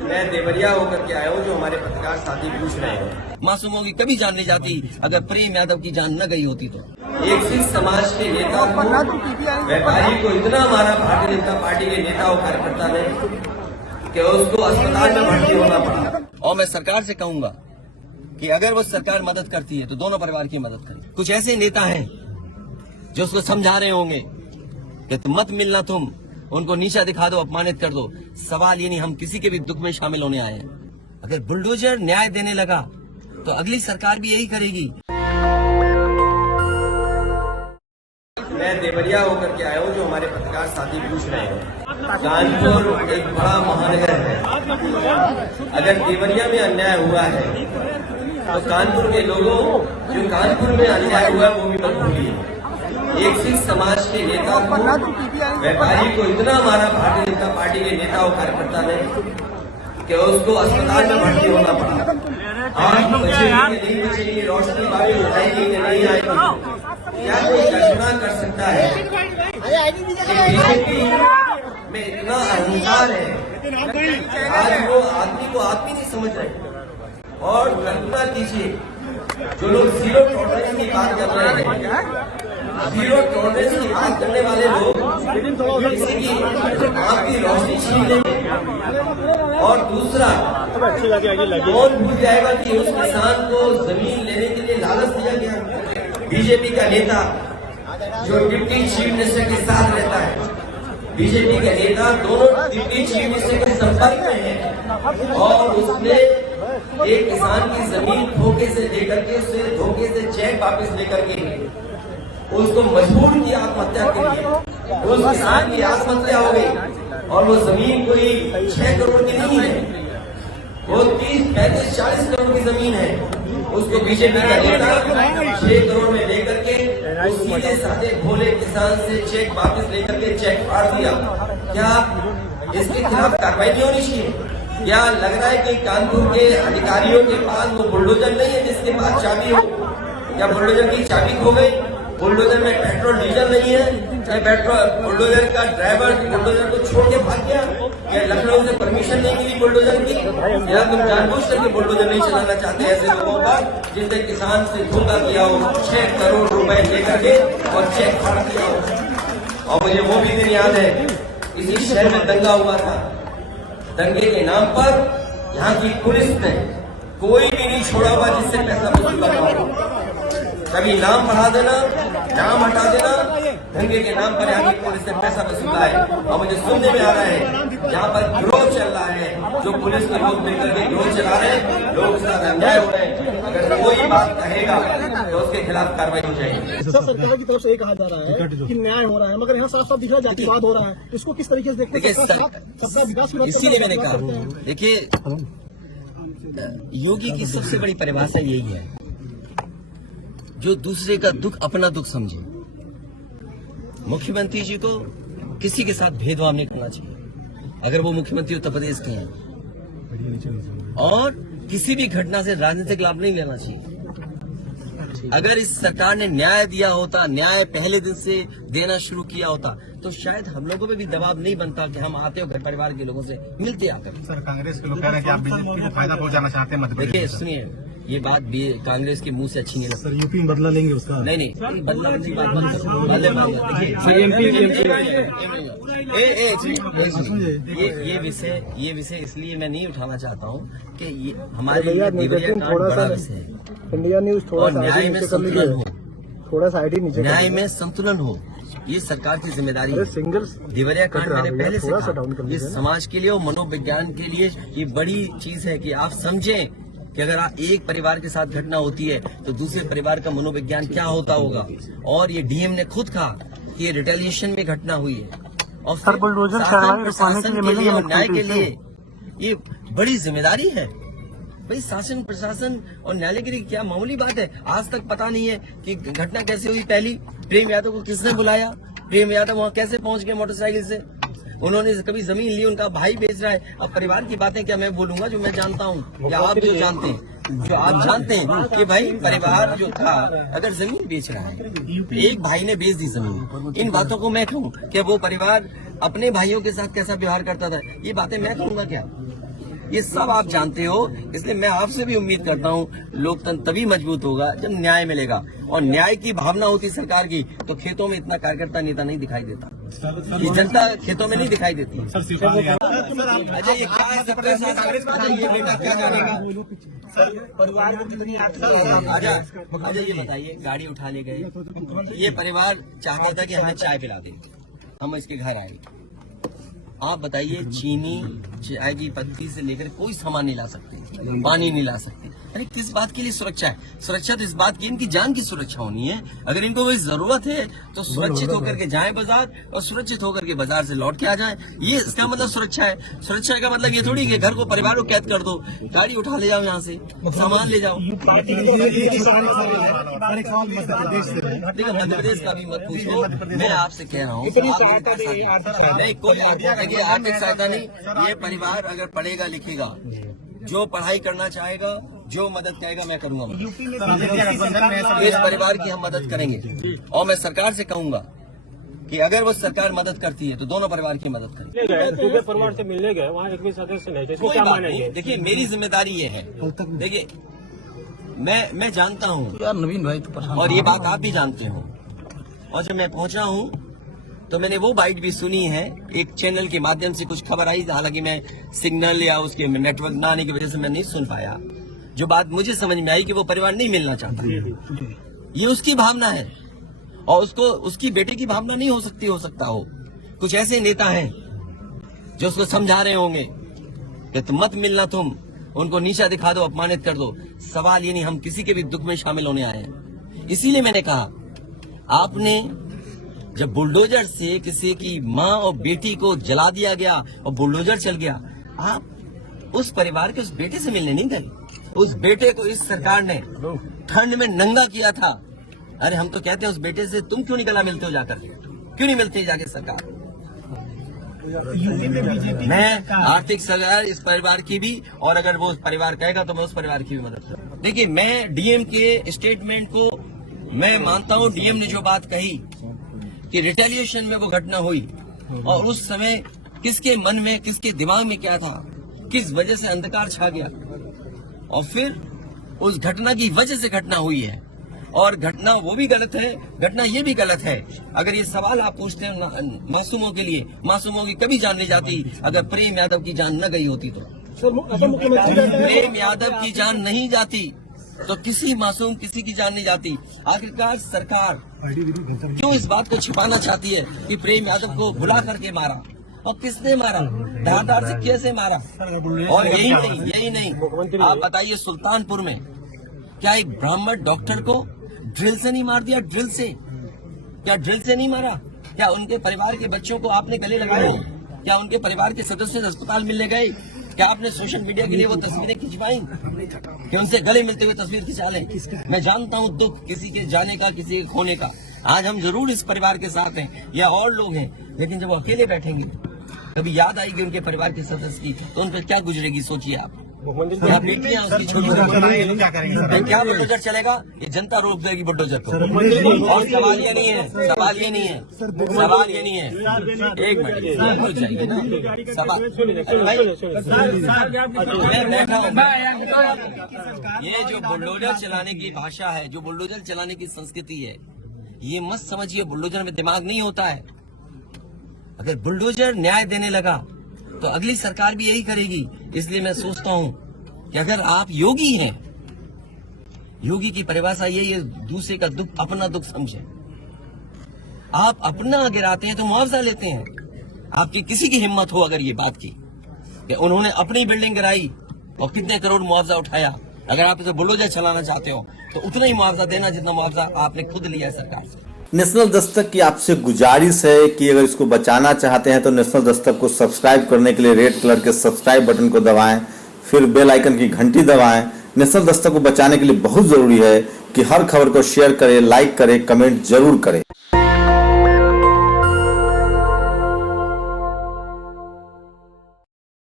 मैं देवरिया होकर के आया हूँ, जो हमारे पत्रकार साथी पूछ रहे हैं। मासूमों की कभी जान नहीं जाती, अगर प्रेम यादव की जान न गई होती तो। एक सिख समाज के नेता को, व्यापारी को इतना मारा भारतीय जनता पार्टी के नेता और कार्यकर्ता ने कि उसको अस्पताल में भर्ती होना पड़ा। और मैं सरकार से कहूंगा कि अगर वो सरकार मदद करती है तो दोनों परिवार की मदद करे। कुछ ऐसे नेता हैं जो उसको समझा रहे होंगे कि तुम मत मिलना, तुम उनको नीचा दिखा दो, अपमानित कर दो। सवाल ये नहीं, हम किसी के भी दुख में शामिल होने आए हैं। अगर बुलडोजर न्याय देने लगा तो अगली सरकार भी यही करेगी। मैं देवरिया होकर के आया हूँ, जो हमारे पत्रकार साथी पूछ रहे हैं। कानपुर एक बड़ा महानगर है। अगर देवरिया में अन्याय हुआ है तो कानपुर के लोगों, जो कानपुर में अन्याय हुआ वो भी मत भूलिए। एक सिख समाज के नेता को, व्यापारी को इतना मारा भारतीय जनता पार्टी के नेता और कार्यकर्ता ने कि उसको अस्पताल में भर्ती होना पड़ा। आज बचेगी नहीं बचेगी, रोशनी बाबी उठाएगी कि नहीं आएगी, क्या कोई कल्पना कर सकता है कि बीजेपी में इतना अहंकार है। आज वो आदमी को आदमी नहीं समझ रहे। और कल्पना कीजिए, जो लोग जीरो टॉलरेंस की बात कर रहे हैं, जीरो टॉलरेंस की बात करने वाले लोग किसी की आपकी रोशनी छीन लेंगे। और दूसरा, कौन भूल जाएगा कि उस किसान को जमीन लेने के लिए लालच दिया गया। बीजेपी का नेता जो डिप्टी चीफ मिनिस्टर के साथ रहता है, बीजेपी का नेता दोनों डिप्टी चीफ मिनिस्टर के संपर्क में है, और उसने एक किसान की जमीन धोखे से लेकर के, उससे धोखे से चेक वापस लेकर के उसको मजबूर किया आत्महत्या के लिए। उस किसान की आत्महत्या हो गई और वो जमीन कोई 6 करोड़ की नहीं है, वो 30, 35, 40 करोड़ की जमीन है। उसको बीजेपी का नेता 6 करोड़ में लेकर के उस सीधे साधे भोले किसान से चेक वापस लेकर के चेक फाड़ दिया। क्या इसके खिलाफ कार्रवाई नहीं होनी चाहिए? क्या लग रहा है कि कानपुर के अधिकारियों के पास वो बुलडोजर नहीं है जिसके पास चाबी हो? क्या बुलडोजर की चाबी खो गई? बुलडोजर में पेट्रोल डीजल नहीं है? चाहे बुलडोजर का ड्राइवर बुलडोजर को छोड़ के भाग गया? या लखनऊ से परमिशन नहीं मिली बुलडोजर की? या तुम जानबूझ करके बुलडोजर नहीं चलाना चाहते ऐसे लोगों पर जिसने किसान से धोखा किया हो, 6 करोड़ रुपए लेकर के और चेक फाड़ दिया हो? और मुझे वो भी दिन याद है, इसी शहर में दंगा हुआ था। दंगे के नाम पर यहाँ की पुलिस ने कोई भी नहीं छोड़ा हुआ जिससे पैसा वसूल करना हो। कभी नाम बढ़ा देना, नाम हटा देना, दंगे के नाम पर यहाँ की पुलिस ने पैसा वसूला है। और मुझे सुनने में आ रहा है यहाँ पर गिरोह चल रहा है, जो पुलिस के लोग मिलकर के गिरोह चला रहे हैं, लोग उसका अन्याय हो रहे हैं। अगर कोई बात कहेगा तो उसके खिलाफ कार्रवाई हो जाएगी। सरकार की तरफ से ये कहा जा रहा है कि न्याय हो रहा है, मगर यहाँ साफ साफ दिख रहा है जातिवाद हो रहा है। इसको किस तरीके से देखते हैं? सबका विकास, इसीलिए मैंने कहा, देखिए योगी की सबसे बड़ी परिभाषा यही है, जो दूसरे का दुख अपना दुख समझे। मुख्यमंत्री जी को किसी के साथ भेदभाव नहीं करना चाहिए अगर वो मुख्यमंत्री उत्तर प्रदेश के हैं, और किसी भी घटना से राजनीतिक लाभ नहीं लेना चाहिए। अगर इस सरकार ने न्याय दिया होता, न्याय पहले दिन से देना शुरू किया होता, तो शायद हम लोगों पे भी दबाव नहीं बनता कि हम आते हो घर परिवार के लोगों से मिलते आकर। सर, कांग्रेस के लोग कह रहे हैं कि आप बीजेपी को फायदा पहुंचाना चाहते हैं मध्य प्रदेश। देखिए सुनिए, ये बात भी कांग्रेस के मुंह से अच्छी नहीं लगती। सर, यूपी में बदला लेंगे उसका? नहीं, बदला की बात बंद करो। ये विषय इसलिए मैं नहीं उठाना चाहता हूँ कि ये हमारे देवरिया का बड़ा विषय है। इंडिया न्यूज और न्याय में संतुलन हो, थोड़ा सा आईडी नीचे, न्याय में संतुलन हो, ये सरकार की जिम्मेदारी है। देवरिया कांड मैंने पहले से कहा, ये समाज के लिए और मनोविज्ञान के लिए ये बड़ी चीज है कि आप समझें कि अगर आप एक परिवार के साथ घटना होती है तो दूसरे परिवार का मनोविज्ञान क्या होता होगा। और ये डीएम ने खुद कहा कि ये रिटेलिएशन में घटना हुई है, और शासन प्रशासन के लिए और न्याय के लिए ये बड़ी जिम्मेदारी है। भाई शासन प्रशासन और न्यायालय के लिए क्या मामूली बात है? आज तक पता नहीं है कि घटना कैसे हुई। पहली, प्रेम यादव को किसने बुलाया? प्रेम यादव वहाँ कैसे पहुंच गए मोटरसाइकिल से? उन्होंने कभी जमीन ली, उनका भाई बेच रहा है। अब परिवार की बातें क्या मैं बोलूंगा जो मैं जानता हूँ, या आप जो जानते हैं कि भाई परिवार जो था अगर जमीन बेच रहा है, एक भाई ने बेच दी जमीन, इन बातों को मैं कहूँ कि वो परिवार अपने भाइयों के साथ कैसा व्यवहार करता था, ये बातें मैं कहूँगा क्या? ये सब आप जानते हो। इसलिए मैं आपसे भी उम्मीद करता हूँ लोकतंत्र तभी मजबूत होगा जब न्याय मिलेगा, और न्याय की भावना होती सरकार की तो खेतों में इतना कार्यकर्ता नेता नहीं दिखाई देता, ये जनता खेतों में नहीं दिखाई देती। अच्छा ये क्या है सबके साथ, ये बेटा क्या जानेगा? आजा ये बताइए, गाड़ी उठा ले गए, ये परिवार चाहता था कि हमें चाय पिला दे, हम इसके घर आए। आप बताइए चीनी चाय की पत्ती से लेकर कोई सामान नहीं ला सकते, पानी नहीं ला सकते। अरे किस बात के लिए सुरक्षा है? सुरक्षा तो इस बात की इनकी जान की सुरक्षा होनी है। अगर इनको कोई जरूरत है तो सुरक्षित होकर के जाएं बाजार, और सुरक्षित होकर के बाजार से लौट के आ जाएं। ये इसका मतलब सुरक्षा है। सुरक्षा का मतलब ये थोड़ी कि घर को परिवार को कैद कर दो, गाड़ी उठा ले जाओ, यहाँ से सामान ले जाओ। देखो मध्य प्रदेश का भी मत पूछो, मैं आपसे कह रहा हूँ नहीं कोई आर्थिक सहायता नहीं। ये परिवार अगर पढ़ेगा लिखेगा, जो पढ़ाई करना चाहेगा, जो मदद करेगा मैं करूंगा। इस परिवार की हम मदद करेंगे, और मैं सरकार से कहूंगा कि अगर वो सरकार मदद करती है तो दोनों परिवार की मदद करें। परिवार से मिलने गए, वहाँ एक भी सदस्य नहीं, कोई बात नहीं। देखिए मेरी जिम्मेदारी ये है, देखिए मैं जानता हूँ नवीन भाई तो और ये बात आप भी जानते हो, और जब मैं पहुंचा हूँ तो मैंने वो बाइट भी सुनी है, एक चैनल के माध्यम से कुछ खबर आई, हालांकि मैं सिग्नल या उसके नेटवर्क ना आने की वजह से मैं नहीं सुन पाया। जो बात मुझे समझ में आई कि वो परिवार नहीं मिलना चाहता, ये उसकी भावना है, और उसको उसकी बेटे की भावना नहीं हो सकता हो। कुछ ऐसे नेता हैं जो उसको समझा रहे होंगे कि तुम मत मिलना, तुम उनको नीचा दिखा दो, अपमानित कर दो। सवाल ये नहीं, हम किसी के भी दुख में शामिल होने आए हैं। इसीलिए मैंने कहा, आपने जब बुलडोजर से किसी की माँ और बेटी को जला दिया गया और बुलडोजर चल गया, आप उस परिवार के उस बेटे से मिलने नहीं गए। उस बेटे को इस सरकार ने ठंड में नंगा किया था। अरे हम तो कहते हैं उस बेटे से तुम क्यों नहीं गला मिलते हो जाकर, क्यों नहीं मिलते जाके सरकार? मैं आर्थिक सहायता इस परिवार की भी, और अगर वो परिवार कहेगा तो मैं उस परिवार की भी मदद करूंगा। देखिए मैं डीएम के स्टेटमेंट को मैं मानता हूँ। डीएम ने जो बात कही कि रिटेलिएशन में वो घटना हुई, और उस समय किसके मन में, किसके दिमाग में क्या था, किस वजह से अंधकार छा गया, और फिर उस घटना की वजह से घटना हुई है। और घटना वो भी गलत है, घटना ये भी गलत है। अगर ये सवाल आप पूछते हैं मासूमों के लिए, मासूमों की कभी जान नहीं जाती अगर प्रेम यादव की जान न गई होती तो। प्रेम यादव की जान नहीं जाती तो किसी मासूम किसी की जान नहीं जाती। आखिरकार सरकार क्यों इस बात को छिपाना चाहती है कि प्रेम यादव को बुला करके मारा, और किसने मारा, धारदार से कैसे मारा? और यही नहीं, आप बताइए सुल्तानपुर में क्या एक ब्राह्मण डॉक्टर को ड्रिल से नहीं मार दिया? ड्रिल से, क्या ड्रिल से नहीं मारा? क्या उनके परिवार के बच्चों को आपने गले लगाए? क्या उनके परिवार के सदस्य अस्पताल मिलने गए? क्या आपने सोशल मीडिया के लिए वो तस्वीरें खिंचवाई कि उनसे गले मिलते हुए तस्वीर खिंचा लें? मैं जानता हूँ दुख किसी के जाने का, किसी के खोने का। आज हम जरूर इस परिवार के साथ हैं या और लोग हैं, लेकिन जब वो अकेले बैठेंगे कभी याद आएगी उनके परिवार के सदस्य की, तो उन पर क्या गुजरेगी सोचिए आप। क्या बेटियां उसकी छोटी क्या बुलडोजर चलेगा? ये जनता रोक देगी बुलडोजर को। और सवाल ये नहीं है, सवाल ये नहीं है, सवाल ये नहीं है। एक मिनट हो जाएगी ना सवाल। मैं बैठा हूँ, ये जो बुलडोजर चलाने की भाषा है, जो बुलडोजर चलाने की संस्कृति है, ये मत समझिए बुलडोजर में दिमाग नहीं होता है। अगर बुलडोजर न्याय देने लगा तो अगली सरकार भी यही करेगी। इसलिए मैं सोचता हूं कि अगर आप योगी हैं, योगी की परिभाषा यही है, दूसरे का दुख अपना दुख समझे। आप अपना गिराते हैं तो मुआवजा लेते हैं। आपकी किसी की हिम्मत हो अगर ये बात की कि उन्होंने अपनी बिल्डिंग गिराई और कितने करोड़ मुआवजा उठाया, अगर आप इसे बुलडोजर चलाना चाहते हो तो उतना ही मुआवजा देना जितना मुआवजा आपने खुद लिया है सरकार से। नेशनल दस्तक की आपसे गुजारिश है कि अगर इसको बचाना चाहते हैं तो नेशनल दस्तक को सब्सक्राइब करने के लिए रेड कलर के सब्सक्राइब बटन को दबाएं, फिर बेल आइकन की घंटी दबाएं। नेशनल दस्तक को बचाने के लिए बहुत जरूरी है कि हर खबर को शेयर करें, लाइक करें, कमेंट जरूर करें।